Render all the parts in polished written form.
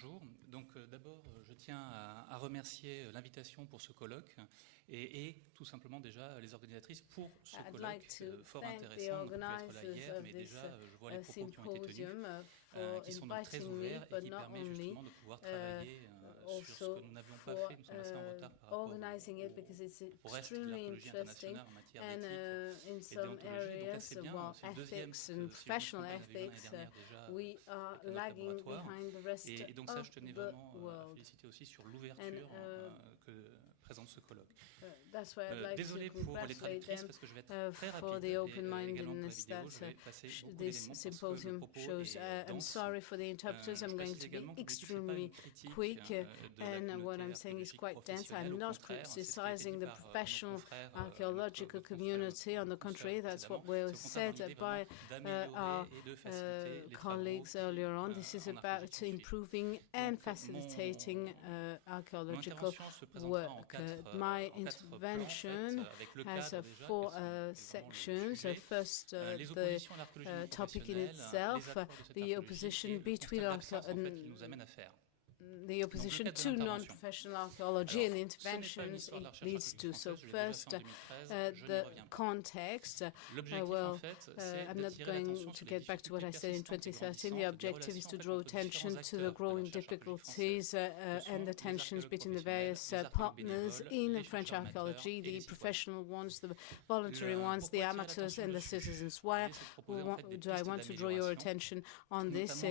bonjour. Donc d'abord, je tiens à remercier l'invitation pour ce colloque et tout simplement déjà les organisatrices pour ce colloque fort intéressant. Donc, peut-être là hier, mais déjà je vois les propos qui ont été tenus, qui sont donc très ouverts et qui permettent justement de pouvoir travailler sur ce que nous n'avions pas fait. Nous sommes assez en retard par rapport au reste de l'archéologie internationale en matière d'éthique et déontologie. Donc là c'est bien, c'est le deuxième professional ethics, we are lagging behind the rest et donc ça, je tenais vraiment à féliciter aussi sur l'ouverture que présente ce colloque. Désolé pour les traductrices parce que je vais être très rapide et également pour la vidéo, je vais passer beaucoup d'éléments parce que le propos est dense. I'm sorry for the interpreters, I'm going to be extremely quick, and what I'm saying is quite dense. I'm not criticizing the professional archaeological community. On the contrary, that's what was said by our colleagues earlier on. This is about improving and facilitating archaeological work. My intervention has 4 sections. First, the topic in itself, the opposition between the opposition to non-professional archaeology and the interventions it leads to. So first, the context. I'm not going to get back to what I said in 2013. The objective is to draw attention to the growing difficulties and the tensions between the various partners in French archaeology, the professional ones, the voluntary ones, the amateurs and the citizens. Why do I want to draw your attention on this?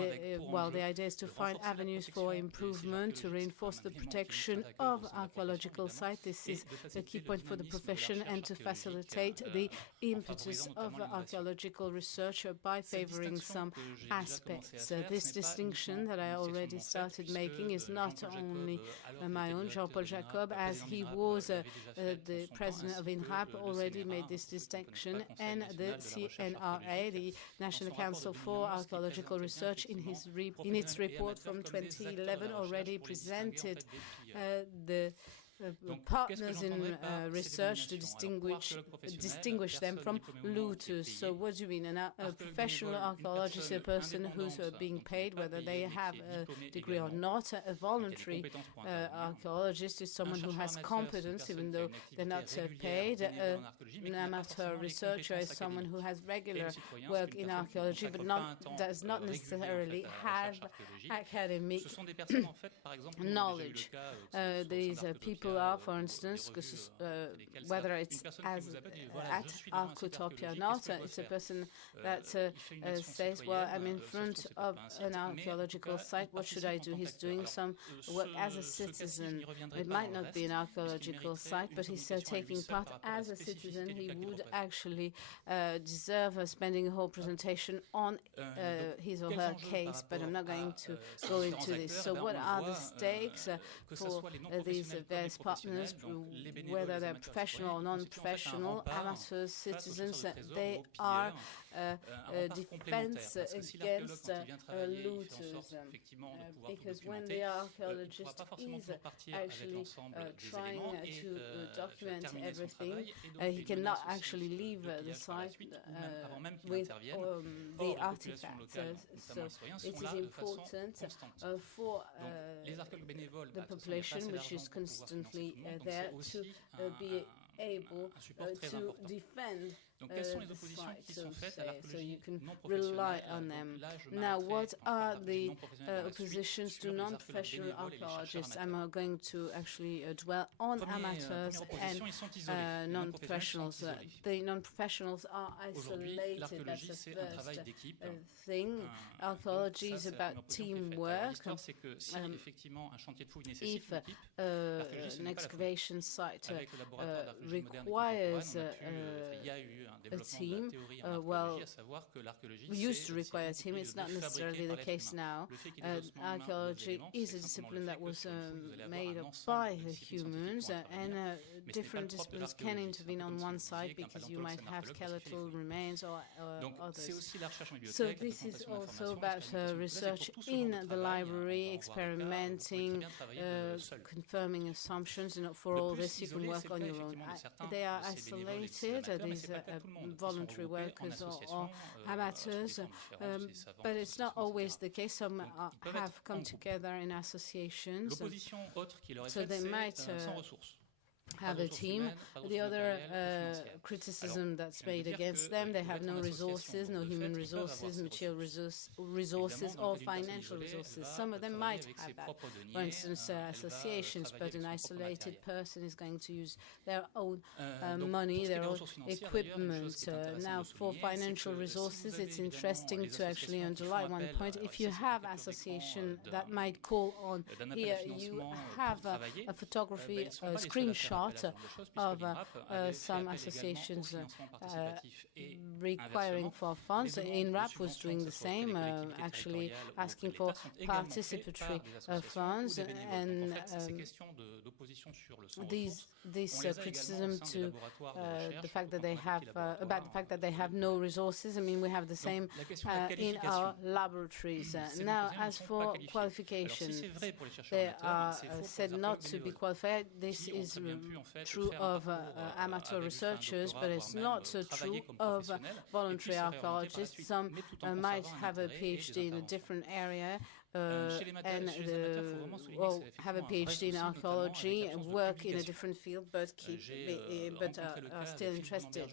Well, the idea is to find avenues for improvement, to reinforce the protection of archaeological sites. This is the key point for the profession, and to facilitate the impetus of archaeological research by favoring some aspects. This distinction that I already started making is not only my own. Jean-Paul Jacob, as he was the president of INRAP, already made this distinction, and the CNRA, the National Council for Archaeological Research, in its report from 2011 already presented the partners in research to distinguish them from looters. So what do you mean? A professional archaeologist is a person who's being paid, whether they have a degree or not. A voluntary archaeologist is someone who has competence, even though they're not paid. An amateur researcher is someone who has regular work in archaeology, but does not necessarily have academic knowledge. These people are, for instance, whether it's at Archaeotopia or not, it's a person that says, well, I'm in front of an archaeological site, what should I do? He's doing some work as a citizen. It might not be an archaeological site, but he's taking part as a citizen. He would actually deserve spending a whole presentation on his or her case, but I'm not going to go into this. So what are the stakes for these various partners, whether they're professional or non-professional, amateurs, citizens? They are defense against looters, because when the archaeologist is actually trying to document everything, he cannot actually leave the site with the artifacts. So it is important for the population, which is constantly there, to be able to defend the site, so you can rely on them. Now, what are the oppositions to non-professional archaeologists? I'm going to actually dwell on amateurs and non-professionals. The non-professionals are isolated. That's the first thing. Archaeology is about teamwork. If an excavation site requires a team, well, we used to require a team. It's not necessarily the case now. Archaeology is a discipline that was made up by humans, and different disciplines can intervene on one side because you might have skeletal remains or others. So this is also about research in the library, experimenting, confirming assumptions, and for all this you can work on your own. They are isolated, these voluntary workers or amateurs, but it's not always the case. Some have come together in associations, so they might have a team. The other criticism that's made against them, they have no resources, no human resources, material resources or financial resources. Some of them might have that. For instance, associations, but an isolated person is going to use their own money, their own equipment. Now, for financial resources, it's interesting to actually underline one point. If you have association that might call on, here you have a photography, a screenshot of some associations requiring for funds. INRAP was doing the same, actually asking for participatory funds, and this criticism to the fact that they have about the fact that they have no resources. I mean, we have the same in our laboratories. Now, as for qualifications, they are said not to be qualified. This is true of amateur researchers, but it's not so true of voluntary archaeologists. Some might have a PhD in a different area, and have a PhD in archaeology and work in a different field, but are still interested.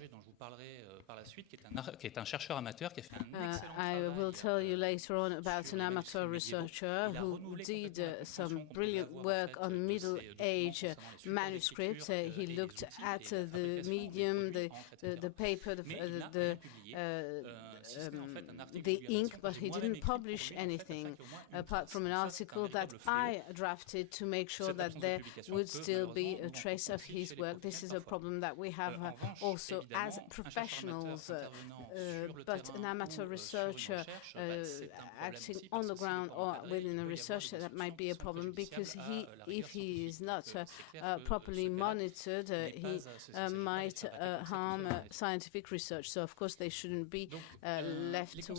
I will tell you later on about an amateur researcher who did some brilliant work on Middle Age manuscripts. He looked at the medium, the paper, the ink, but he didn't publish anything apart from an article that I drafted to make sure that there would still be a trace of his work. This is a problem that we have also as professionals, but an amateur researcher acting on the ground or within a research, that might be a problem, because if he is not properly monitored, he might harm scientific research. So of course they shouldn't be left to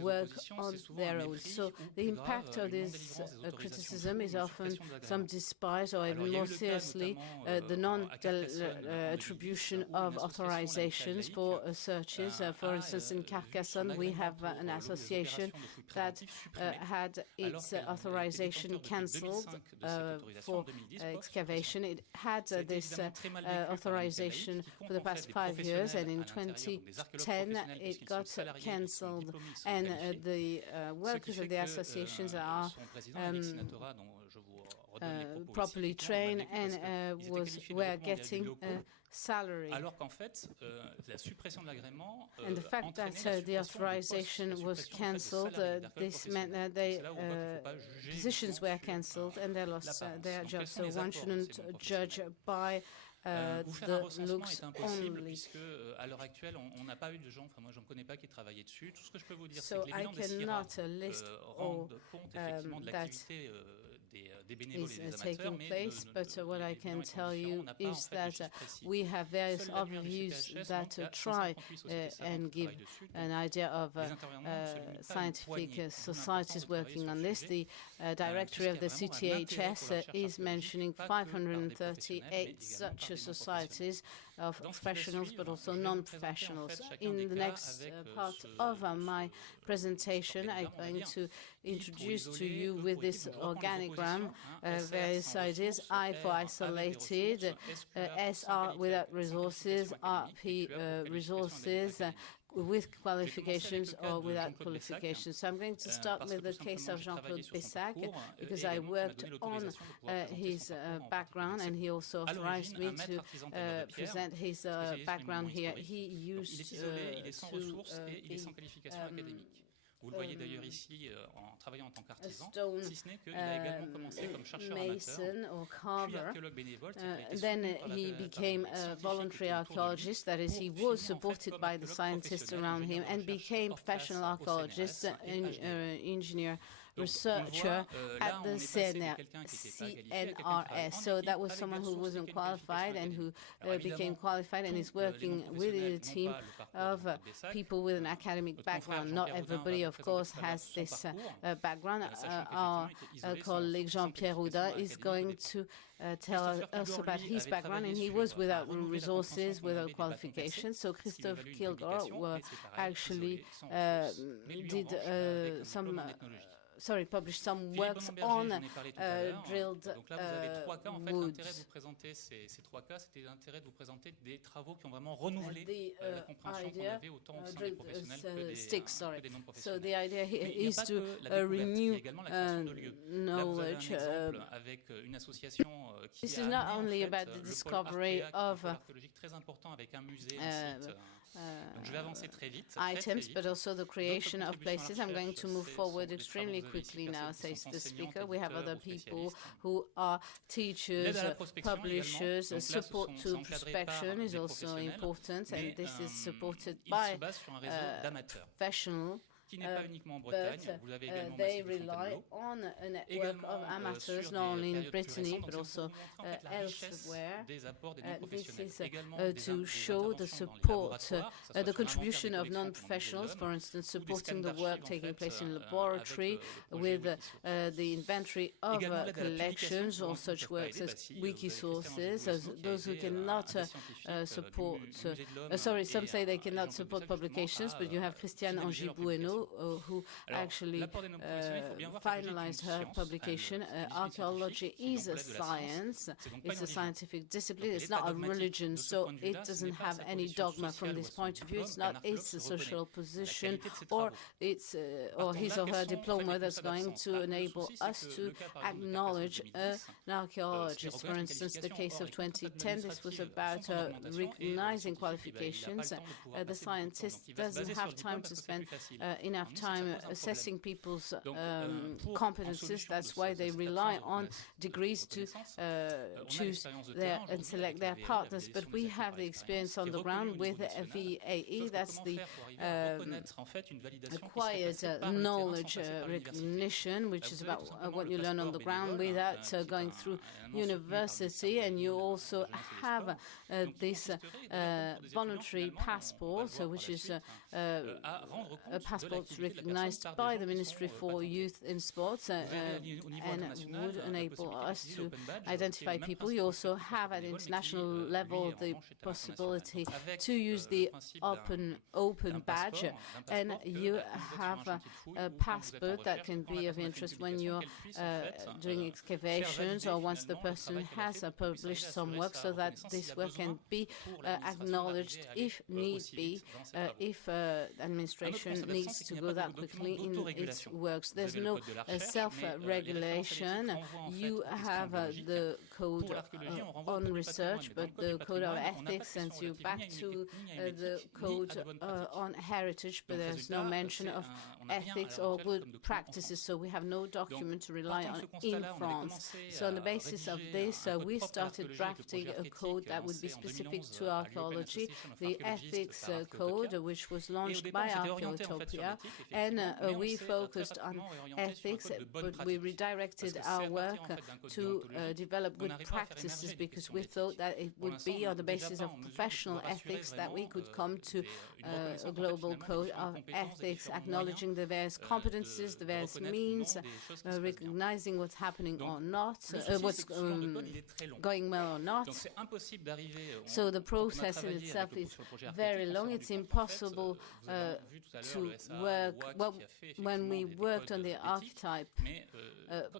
work on their own. So the impact of this criticism is often some despise, or even more seriously, the non-attribution of authorizations for searches. For instance, in Carcassonne, we have an association that had its authorization cancelled for excavation. It had this authorization for the past 5 years, and in 2010 it got cancelled. And the workers of the associations are properly trained and were getting salary. And the fact that the authorization was cancelled, this meant that positions were cancelled and they lost their jobs. So one shouldn't judge by the looks only. So I cannot list all that is taking place, but what I can tell you is that we have various overviews that try and give an idea of scientific societies working on this. The directory of the CTHS is mentioning 538 such societies of professionals, but also non-professionals. In the next part of my presentation, I'm going to introduce to you with this organigram various ideas: I for isolated, SR without resources, RP resources, with qualifications or without qualifications. So I'm going to start with the case of Jean-Claude Pessac, because I worked on his background, and he also authorized me to present his background here. He used to Vous le voyez d'ailleurs ici en travaillant en tant qu'artisan, si ce n'est qu'il a également commencé comme chercheur amateur, puis archéologue bénévole. Then he became a voluntary archaeologist, that is, he was supported by the scientists around him, and became professional archaeologist, engineer researcher at the CNRS. So that was someone who wasn't qualified and who became qualified and is working with a team of people with an academic background. Not everybody, of course, has this background. Our colleague Jean-Pierre Houdin is going to tell us about his background, and he was without resources, without qualifications. So Christophe Kilgore actually published some works on drilled woods. Ces trois cas, c'était l'intérêt de vous présenter des travaux qui ont vraiment renouvelé la compréhension qu'on avait autant au sein des professionnels que des non-professionnels. So the idea here is to renew knowledge. Avec une association qui this is not only about the discovery of archéologique très important avec un musée, un site. Donc je vais avancer très vite, items, but also the creation of places. I'm going to move forward extremely quickly now, says the speaker. We have other people who are teachers, publishers. Support to prospection is also important, and this is supported by professional. They rely on a network of amateurs, not only in Brittany, but also elsewhere. This is to show the support, the contribution of non-professionals, for instance, supporting the work taking place in laboratory with the inventory of collections or such works as wiki sources. Those who cannot support, some say they cannot support publications, but you have Christiane Angibueno, who actually finalized her publication. Archaeology is a science. It's a scientific discipline. It's not a religion, so it doesn't have any dogma from this point of view. It's not its social position or its or his or her diploma that's going to enable us to acknowledge an archaeologist. For instance, the case of 2010, this was about recognizing qualifications. The scientist doesn't have time to spend enough time assessing people's competences. That's why they rely on degrees to choose and select their partners. But we have the experience on the ground with VAE. That's the acquired knowledge recognition, which is about what you learn on the ground without going through university. And you also have this voluntary passport, which is a passport recognized by the Ministry for Youth in Sports and would enable us to identify people. You also have at international level the possibility to use the open badge, and you have a passport that can be of interest when you're doing excavations or once the person has published some work, so that this work can be acknowledged if need be, if administration needs to go that quickly in its works. There's no self-regulation. You have the code on research, but the code of ethics sends you back to the code on heritage, but there's no mention of ethics or good practices, so we have no document to rely on in France. So on the basis of this, we started drafting a code that would be specific to archaeology, the ethics code, which was launched by Archaeotopia, and we focused on ethics, but we redirected our work to develop good practices, because we thought that it would be on the basis of professional ethics that we could come to a global code of ethics, acknowledging the various competences, the various means, recognizing what's happening or not, what's going well or not. So the process in itself is very long. It's impossible to work. Well, when we worked on the archetype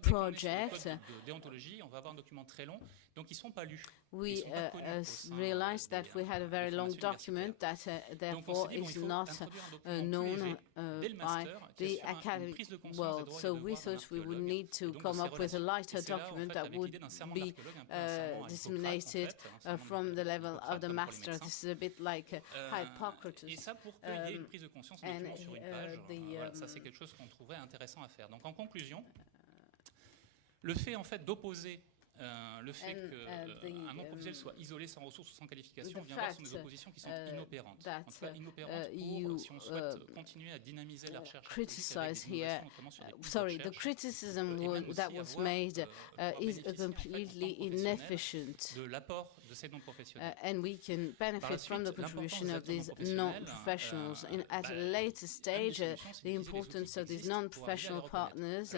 project, we realized that we had a very long document that therefore is not known by the academic world. So we thought we would need to come up with a lighter document that would be disseminated from the level of the master. This is a bit like Hippocrates. And ça, c'est quelque chose qu'on trouverait intéressant à faire. Donc en conclusion, le fait en fait d'opposer le fait qu'un nom professionnel soit isolé, sans ressources ou sans qualification, vient voir sur des oppositions qui sont inopérantes. En tout cas, inopérantes pour, si on souhaite continuer à dynamiser la recherche criticize here. Sorry, the criticism that was made is completely inefficient. De l'apport de ces non-professionnels. And we can benefit from the contribution of these non-professionals. At a later stage, the importance of these non-professional partners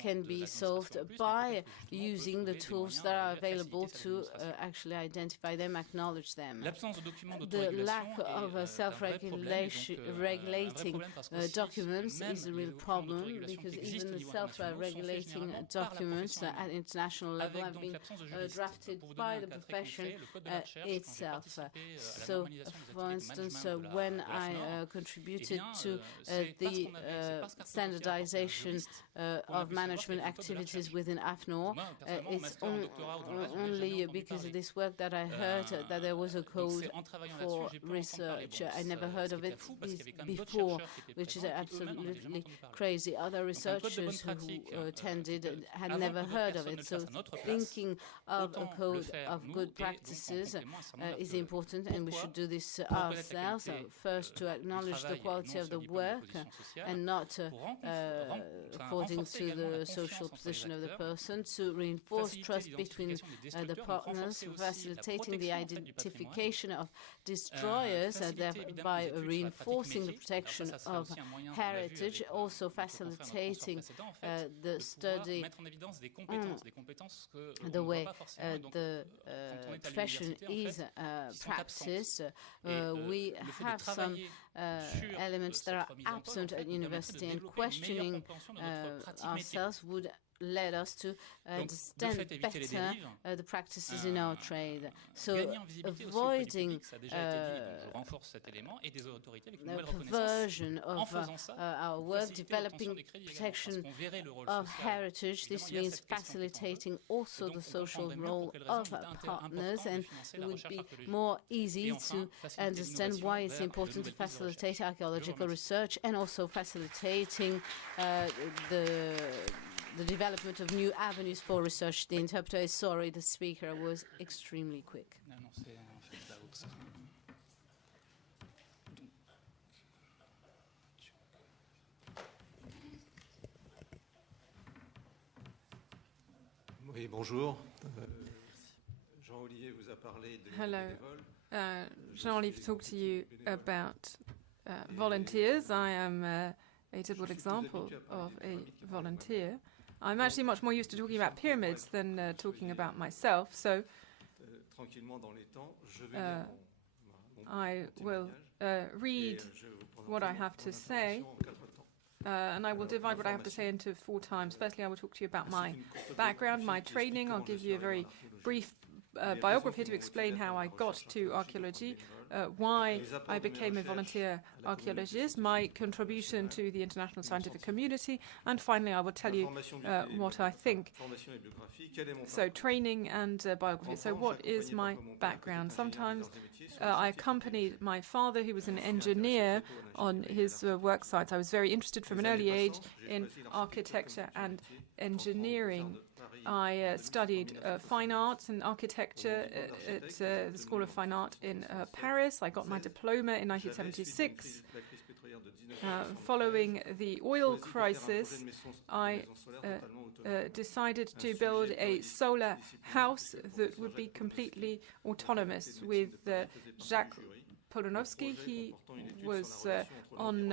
can be solved by using the tools that are available to actually identify them, acknowledge them. The lack of self-regulating documents is a real problem, because even the self-regulating documents at international level have been drafted by the profession itself. So, for instance, when I contributed to the standardization of management activities within AFNOR, it's only because of this work that I heard that there was a code for research. I never heard of it before, which is absolutely crazy. Other researchers who attended had never heard of it. So thinking of a code of good practices is important, and we should do this ourselves. First, to acknowledge the quality of the work and not according to the social position of the person, to reinforce trust between the partners, facilitating the identification of destroyers, thereby reinforcing the protection of heritage, also facilitating the study the way the profession is practiced. We have some elements that are absent at university, and questioning ourselves would led us to understand better the practices in our trade. So avoiding the perversion of our work, developing protection of heritage, this means facilitating also the social role of partners, and it would be more easy to understand why it's important to facilitate archaeological research, and also facilitating the development of new avenues for research. The interpreter is sorry, the speaker was extremely quick. Oui, bonjour. Jean-Olivier vous a parlé de Hello. Jean-Olivier talked to you about volunteers. I am a typical example of a volunteer. I'm actually much more used to talking about pyramids than talking about myself, so I will read what I have to say, and I will divide what I have to say into 4 times. Firstly, I will talk to you about my background, my training. I'll give you a very brief biography to explain how I got to archaeology, why I became a volunteer archaeologist, my contribution to the international scientific community, and finally I will tell you what I think. So training and biography. So what is my background? Sometimes I accompanied my father, who was an engineer, on his work sites. I was very interested from an early age in architecture and engineering. I studied fine arts and architecture at the School of Fine Art in Paris. I got my diploma in 1976. Following the oil crisis, I decided to build a solar house that would be completely autonomous with Jacques Polonowski. He was on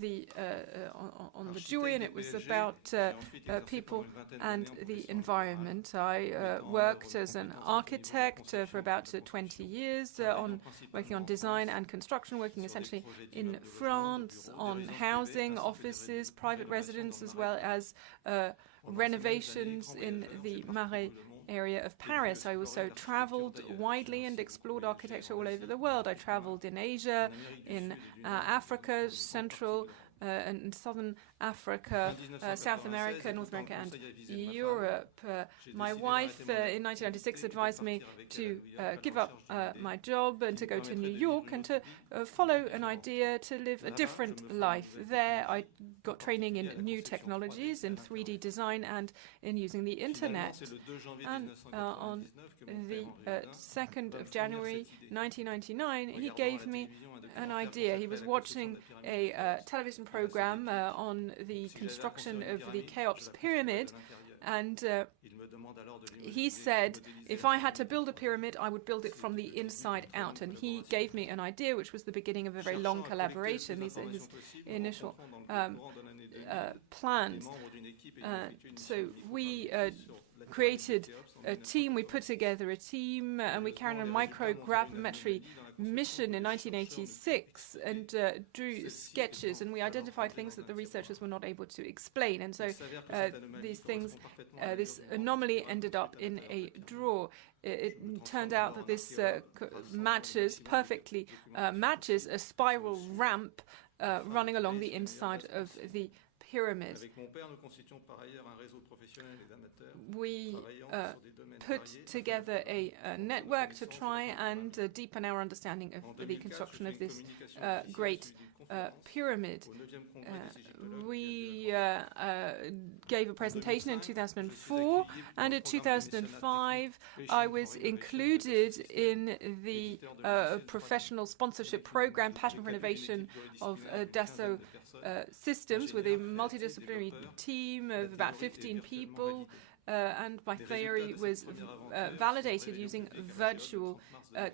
the jury, and it was about people and the environment. I worked as an architect for about 20 years, working on design and construction, working essentially in France on housing, offices, private residence, as well as renovations in the Marais area of Paris. I also traveled widely and explored architecture all over the world. I traveled in Asia, in Africa, Central and Southern Africa, South America, North America, and Europe. My wife in 1996 advised me to give up my job and to go to New York and to follow an idea to live a different life. There I got training in new technologies, in 3D design and in using the internet. And on the 2nd of January 1999, he gave me an idea. He was watching a television program on the construction of the Cheops pyramid, and he said if I had to build a pyramid, I would build it from the inside out. And he gave me an idea, which was the beginning of a very long collaboration. These are his initial plans. So we created a team, we put together a team, and we carried on a microgravimetry mission in 1986 and drew sketches, and we identified things that the researchers were not able to explain. And so these things, this anomaly ended up in a drawer. It turned out that this perfectly matches a spiral ramp running along the inside of the pyramid. We put together a network to try and deepen our understanding of the construction of this great pyramid. We gave a presentation in 2004, and in 2005 I was included in the professional sponsorship program, Passion for Innovation of Dassault Systems, with a multidisciplinary team of about 15 people. And my theory was validated using virtual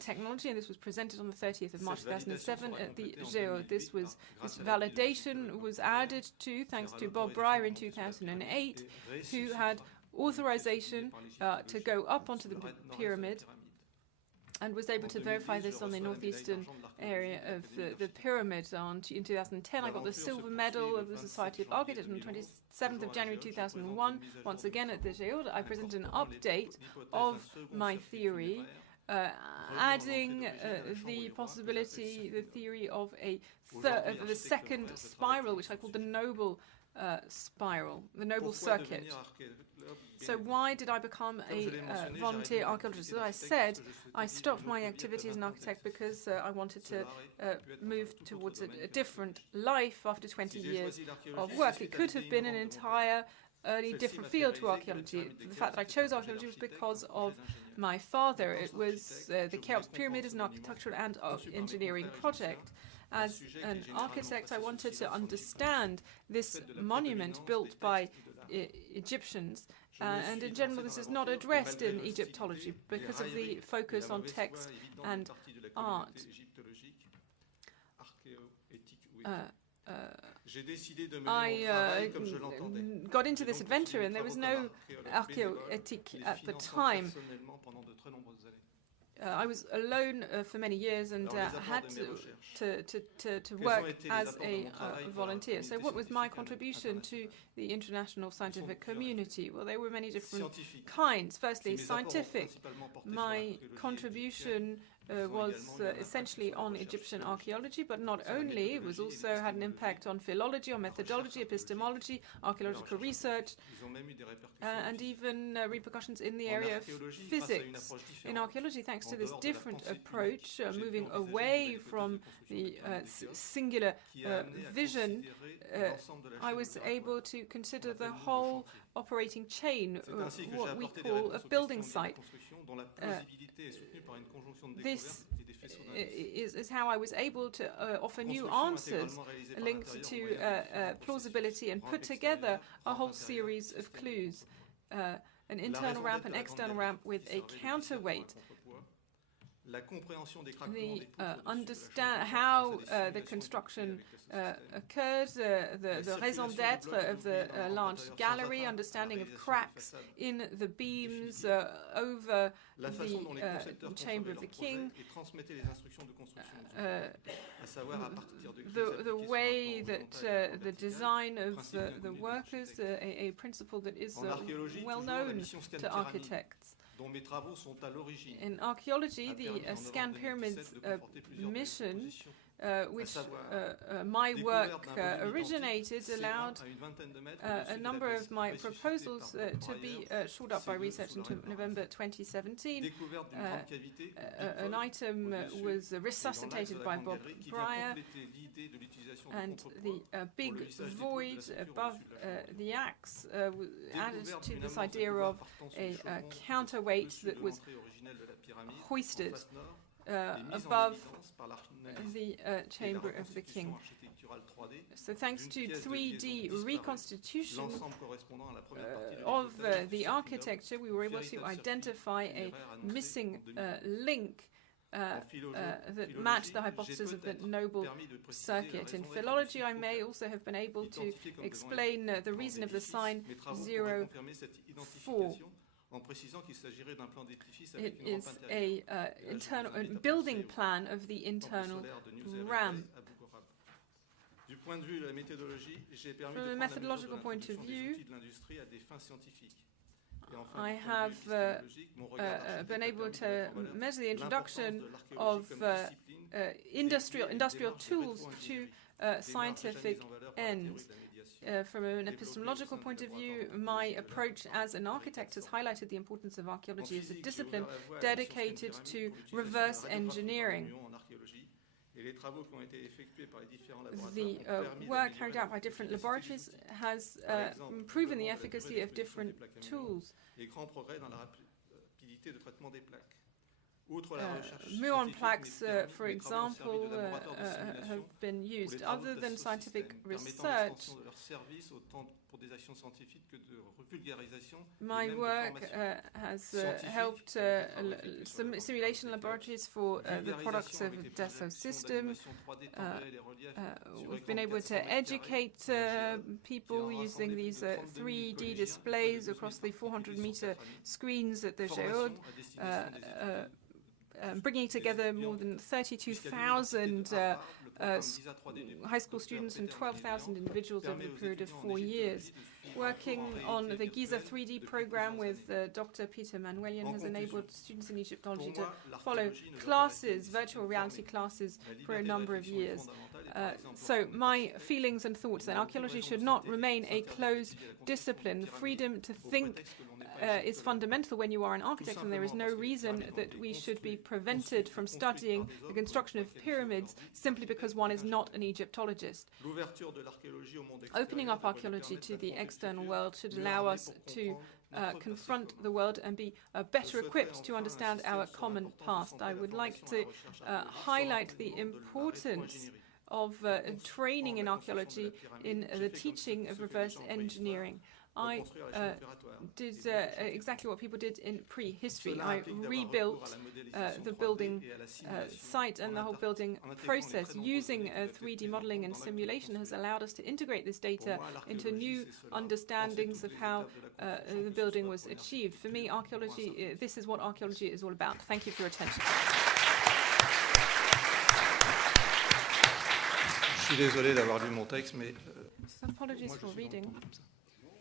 technology, and this was presented on the 30th of March 2007 at the GEO. This validation was added to thanks to Bob Breyer in 2008, who had authorization to go up onto the pyramid and was able to verify this on the northeastern area of the pyramid. In 2010, I got the silver medal of the Society of Architects. On the 27th of January 2001, once again at the GEO, I presented an update of my theory, adding the possibility, the theory of the second spiral, which I called the noble spiral, the noble circuit. So why did I become a volunteer archaeologist? As I said, I stopped my activity as an architect because I wanted to move towards a different life after 20 years of work. It could have been an entire different field to archaeology. The fact that I chose archaeology was because of my father. It was the Cheops pyramid is an architectural and engineering project. As an architect, I wanted to understand this monument built by Egyptians. And in general, this is not addressed in Egyptology because of the focus on text and art. I got into this adventure, and there was no archaeoethique at the time. I was alone for many years and had to work as a volunteer. So what was my contribution to the international scientific community? Well, there were many different kinds. Firstly, scientific. My contribution was essentially on Egyptian archaeology, but not only. It was also had an impact on philology, on methodology, epistemology, archaeological research, and even repercussions in the area of physics. In archaeology, thanks to this different approach, moving away from the singular vision, I was able to consider the whole operating chain, what we call a building site. This is how I was able to offer new answers linked to plausibility and put together a whole series of clues, an internal ramp, an external ramp with a counterweight. Understand how the construction occurred, the raison d'être of the large gallery, understanding of cracks in the beams over the chamber of the king, the way that the design of the workers, a principle that is well known to architects. In archaeology, the Scan Pyramids mission which my work originated, allowed a number of my proposals to be shored up by research until November 2017. An item was resuscitated by Bob Breyer, and the big void above the axe added to this idea of a counterweight that was hoisted above the chamber of the king. So thanks to 3D reconstitution of the architecture, we were able to identify a missing link that matched the hypothesis of the Noble circuit. In philology, I may also have been able to explain the reason of the sign 04. It is a building plan of the internal RAM. From a methodological point of view, I have been able to measure the introduction of industrial tools to scientific ends. From an epistemological point of view, my approach as an architect has highlighted the importance of archaeology as a discipline dedicated to reverse engineering. The work carried out by different laboratories has proven the efficacy of different tools. Muon plaques, for example, have been used. Other than scientific research, my work has helped simulation laboratories for the products of the Dassault system. We've been able to educate people using these 3D displays across the 400-meter screens at the Géode, bringing together more than 32,000 high school students and 12,000 individuals over a period of 4 years. Working on the Giza 3D program with Dr. Peter Manuelian has enabled students in Egyptology to follow classes, virtual reality classes, for a number of years. So my feelings and thoughts that archaeology should not remain a closed discipline. Freedom to think is fundamental when you are an architect, and there is no reason that we should be prevented from studying the construction of pyramids simply because one is not an Egyptologist. Opening up archaeology to the external world should allow us to confront the world and be better equipped to understand our common past. I would like to highlight the importance of training in archaeology in the teaching of reverse engineering. I did exactly what people did in prehistory. I rebuilt the building site and the whole building process. Using 3D modeling and simulation has allowed us to integrate this data into new understandings of how the building was achieved. For me, archaeology, this is what archaeology is all about. Thank you for your attention. Je suis désolé d'avoir lu mon texte, mais apologies for reading.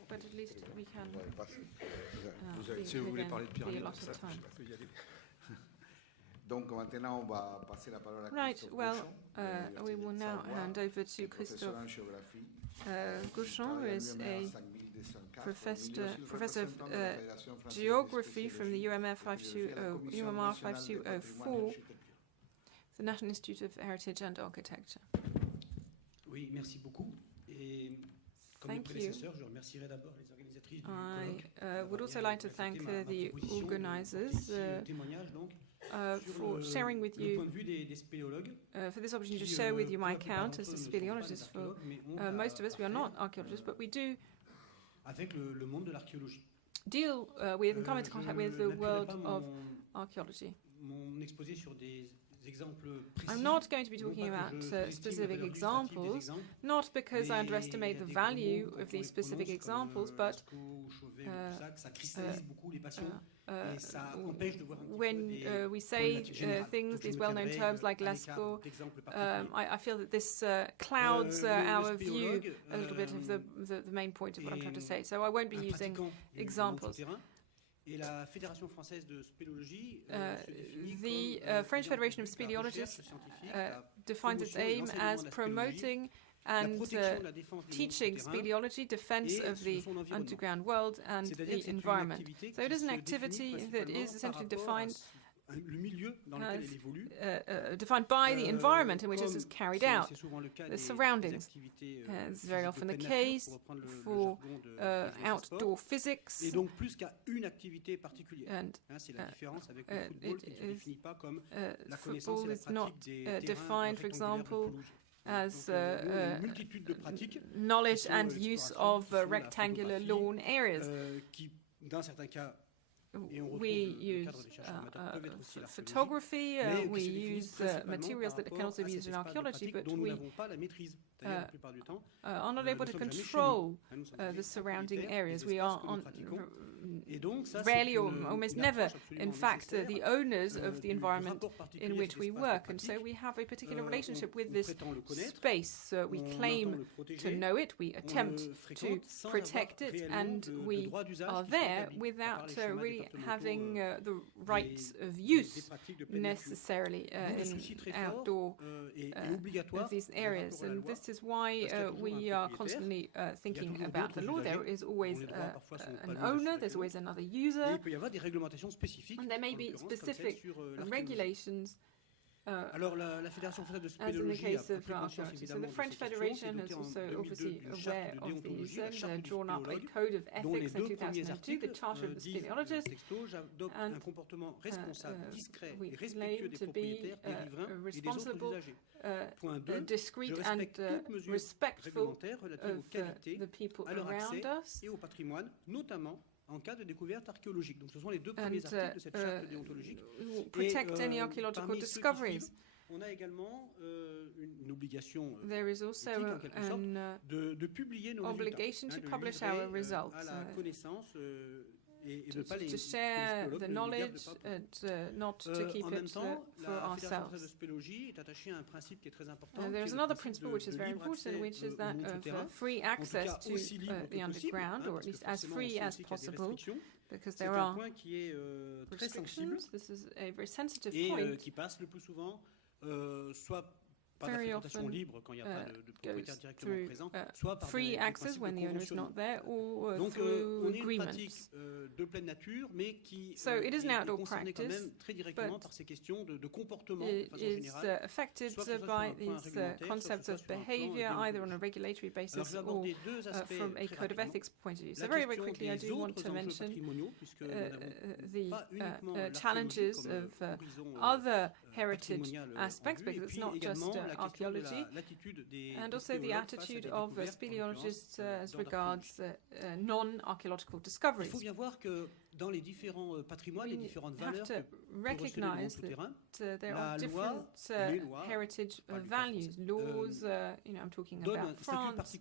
But at least we can. Si vous voulez parler de pyramide, ça, peut y aller. Right, well, we will now hand over to Christophe Gauchon, who is a professor of geography from the UMR 5204, the National Institute of Heritage and Architecture. Oui, merci beaucoup. Et comme les prédécesseurs, je remercierai d'abord les organisatrices du colloque. I would also like to thank the organizers for sharing with you, for this opportunity to share with you my account as a speleologist. For most of us, we are not archaeologists, but we do deal with and come into contact with the world of archaeology. I'm not going to be talking about specific examples, not because I underestimate the value of these specific examples, but when we say things, these well-known terms like Lascaux, I feel that this clouds our view a little bit of the main point of what I'm trying to say. So I won't be using examples. The French Federation of Speleologists defines its aim as promoting and teaching speleology, defense of the underground world and the environment. So it is an activity that is essentially defined by the environment in which this is carried out, the surroundings. It's very often the case for outdoor physics. And football is not defined, for example, as knowledge and use of rectangular lawn areas. We use photography, we use materials that can also be used in archaeology, but we are not able to control the surrounding areas. We are rarely or almost never, in fact, the owners of the environment in which we work. And so we have a particular relationship with this space. We claim to know it, we attempt to protect it, and we are there without really having the rights of use necessarily in outdoor of these areas. And this is why we are constantly thinking about the law. There is always an owner, there's always another user, and there may be specific regulations as in the case of archaeology. So the French Federation is also obviously aware of these and drawn up a code of ethics in 2002, the Charter of the Speleologist, and we claim to be responsible, discreet and respectful of the people around us. En cas de découverte archéologique. Donc ce sont les deux premiers articles de cette charte déontologique. Protect any archaeological discoveries. On a également une obligation There is also en quelque sorte, de publier nos obligation résultats, to publish our results, à la connaissance to share the knowledge and not to keep it for ourselves. There is another principle which is very important, which is that of free access to the underground, or at least as free as possible, because there are restrictions. This is a very sensitive point. Very often goes through free access when the owner is not there, or through agreements. So it is an outdoor practice, but it is affected by these concepts of behavior, either on a regulatory basis or from a code of ethics point of view. So very, very quickly, I do want to mention the challenges of other heritage aspects, because it's not just archaeology, and also the attitude of speleologists as regards non-archaeological discoveries. We have to recognize that there are different heritage values, laws, I'm talking about France,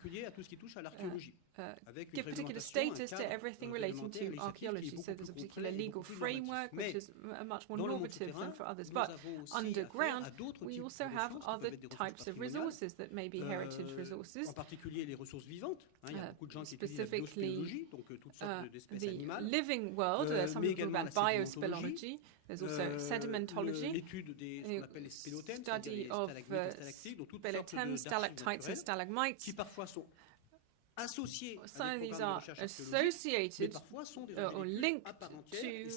give particular status to everything relating to archaeology. So there's a particular legal framework which is much more normative than for others. But underground, we also have other types of resources that may be heritage resources, specifically the living world. Some people talk about biospeleology. There's also sedimentology, study of speleothems, stalactites and stalagmites. Some of these are associated or linked to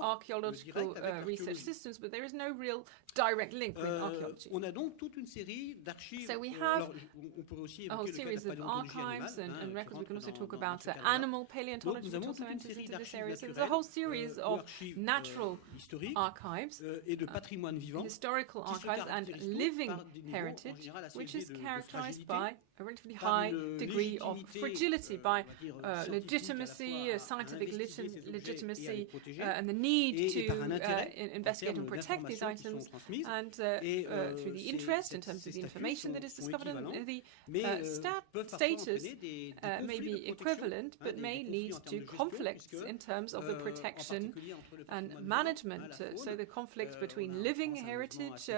archaeological research systems, but there is no real direct link with archaeology. So we have a whole series of archives and records. We can also talk about animal paleontology, which also enters into this area. So there's a whole series of natural archives, historical archives, and living heritage, which is characterized by a relatively high degree of fragility, by legitimacy, scientific legitimacy, and the need to investigate and protect these items, and through the interest in terms of the information that is discovered. And the status may be equivalent, but may lead to conflicts in terms of the protection and management. So the conflict between living heritage,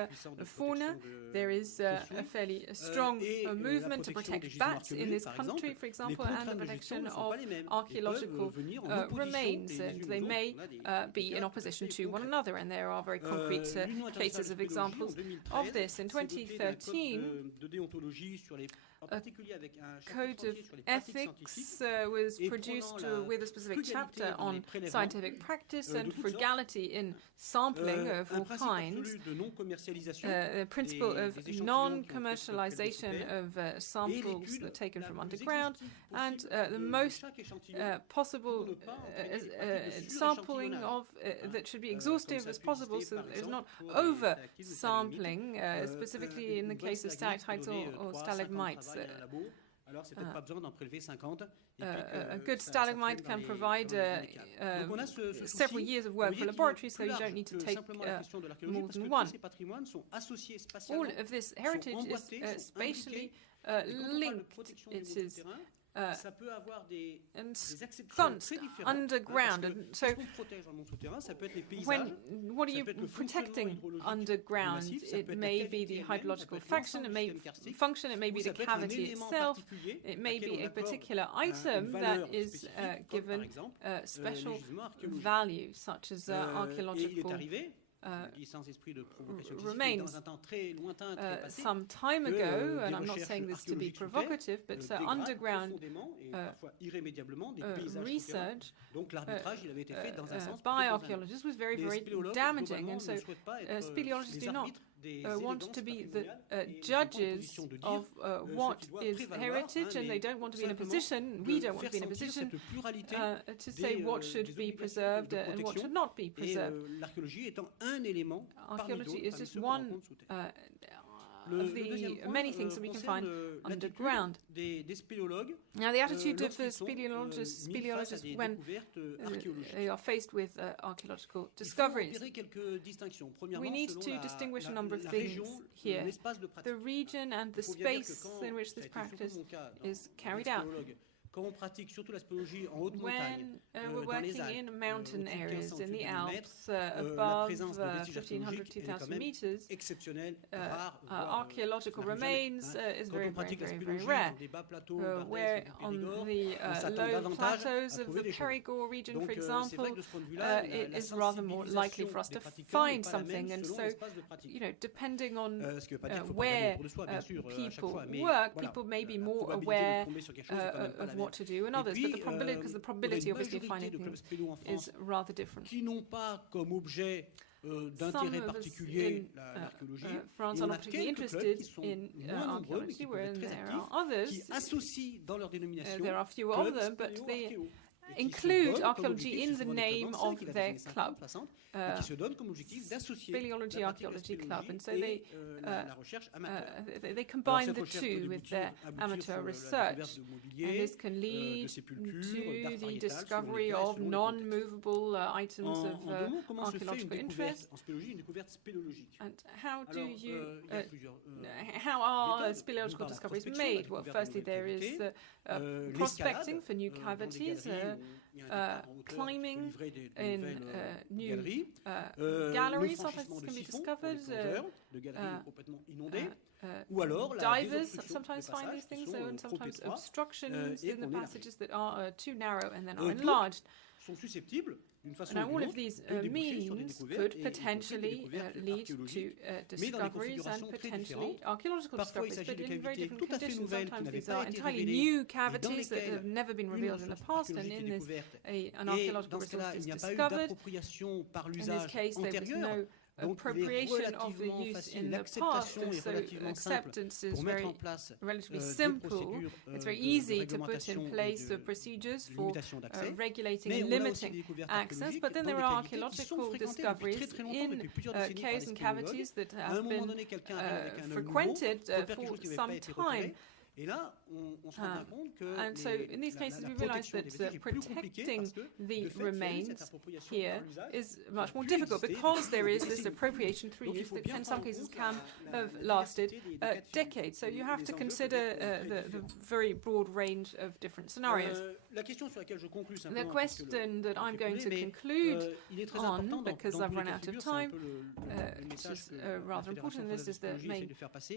fauna, there is a fairly strong movement to protect bats in this country, for example, and the protection of archaeological remains, and they may be in opposition to one another, and there are very concrete cases of examples of this. In 2013, a code of ethics was produced with a specific chapter on scientific practice and frugality in sampling of all kinds. The principle of non-commercialization of samples that are taken from underground, and the most possible sampling of that should be exhaustive as possible, so that there's not over-sampling, specifically in the case of stalactites or stalagmites. A good stalagmite can provide several years of work for laboratories, so you don't need to take more than one. All of this heritage is spatially linked. It is ensconced underground. And so, what are you protecting underground? It may be the hydrological function, it may be the cavity itself, it may be a particular item that is given special value, such as archaeological remains. Some time ago, and I'm not saying this to be provocative, but underground research by archaeologists was very, very damaging, and so speleologists do not want to be the judges of what is heritage, and they don't want to be in a position, we don't want to be in a position to say what should be preserved and what should not be preserved. Archaeology is just one of the many things that we can find underground. Now, the attitude of speleologists when they are faced with archaeological discoveries. We need to distinguish a number of things here. The region and the space in which this practice is carried out. When we're working in mountain areas in the Alps above 1,500, 2,000 meters, archaeological remains is very, very, very, very rare. Where on the low plateaus of the Périgord region, for example, it is rather more likely for us to find something. And so, you know, depending on where people work, people may be more aware of what to do and others. But the probability, because the probability obviously of finding things is rather different. Some of us in France are not particularly interested in archaeology, whereas there are others. There are fewer of them, but they include archaeology in the name of their club, Speleology Archaeology Club, and so they combine the two with their amateur research, and this can lead to the discovery of non-movable items of archaeological interest. And how do you, how are speleological discoveries made? Well, firstly, there is prospecting for new cavities, climbing in new galleries, sometimes this can be discovered. Divers sometimes find these things, and sometimes obstructions in the passages that are too narrow and then are enlarged. Now, all of these means could potentially lead to discoveries and potentially archaeological discoveries, but in very different conditions. Sometimes these are entirely new cavities that have never been revealed in the past, and in this, an archaeological resource is discovered. In this case, there was no appropriation of the use in the past, and so acceptance is relatively simple. It's very easy to put in place the procedures for regulating and limiting access, but then there are archaeological discoveries in caves and cavities that have been frequented for some time. And so in these cases we realize that protecting the remains here is much more difficult because there is this appropriation through use that in some cases can have lasted decades. So you have to consider the very broad range of different scenarios. The question that I'm going to conclude on, because I've run out of time, which is rather important, this is the main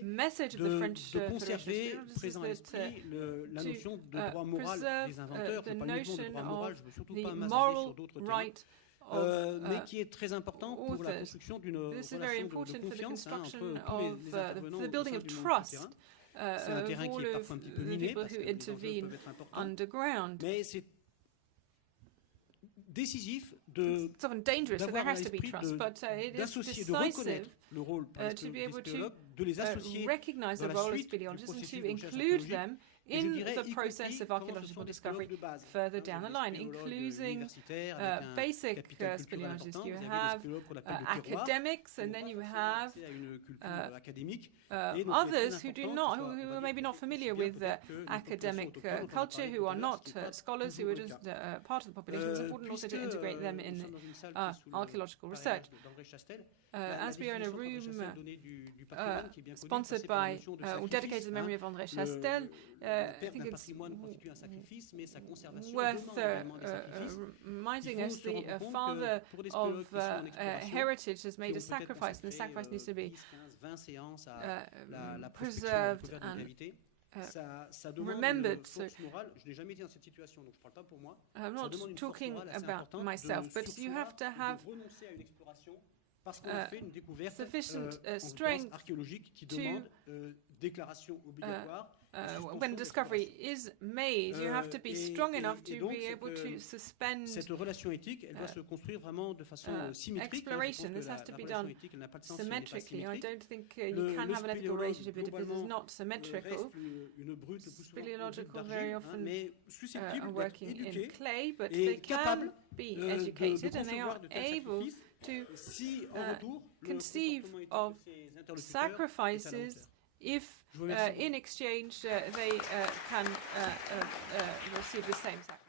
message of the French Federation of Speleologists, gardez en esprit la notion de droit moral des inventeurs. Je ne parle uniquement de droit moral, je ne veux surtout pas m'attarder sur d'autres terrains, mais qui est très important pour la construction d'une relation de confiance entre tous les intervenants au sein du monde du terrain. C'est un terrain qui est parfois un petit peu miné, parce que les enjeux peuvent être importants, mais c'est décisif d'avoir à l'esprit d'associer, de reconnaître le rôle des spéléologues, de les associer dans la suite du processus de recherche archéologique. In the process of archaeological discovery further down the line, including basic speleologists. You have academics, and then you have others who are maybe not familiar with academic culture, who are not scholars, who are just part of the population. It's important also to integrate them in archaeological research. As we are in a room sponsored by or dedicated to the memory of André Chastel, I think it's worth reminding us the father of heritage has made a sacrifice, and the sacrifice needs to be preserved and remembered. So, I'm not talking about myself, but you have to have sufficient strength to when discovery is made, you have to be strong enough to be able to suspend exploration. This has to be done symmetrically. I don't think you can have an ethical relationship if it is not symmetrical. Speleological very often are working in clay, but they can be educated and they are able to conceive of sacrifices if in exchange they can receive the same sacrifice.